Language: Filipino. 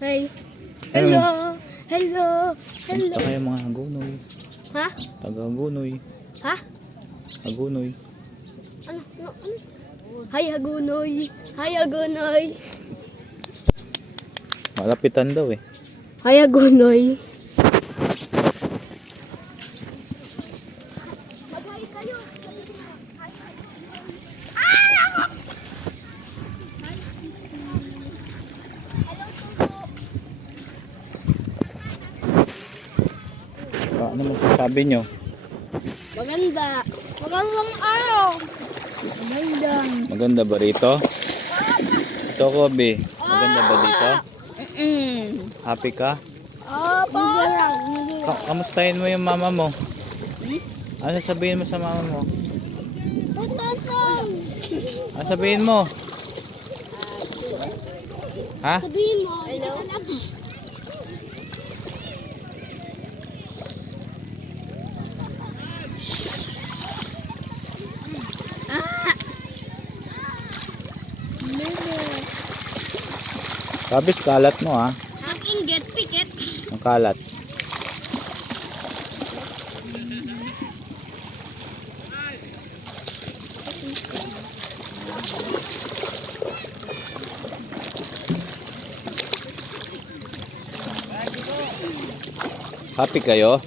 Hey. Hello. Hello. Kamusta Hello. kayo mga Hagunoy? Ha? Taga Hagunoy. Ha? Hagunoy. Ano? Hi, Hagunoy. Hi, Hagunoy. Malapitan daw eh. Hi, Hagunoy. Ano masasabi nyo? Maganda. Magandang araw. Magandang. Maganda ba rito? Ito Kobe. Maganda ba dito? Happy ka? Opo. Kamustahin mo yung mama mo? Ano sabihin mo sa mama mo? Ano sabihin mo? Ha? Sabihin mo. Hello. Kabis, kalat mo ha. Ang inget, pikit. Ang kalat. Happy kayo?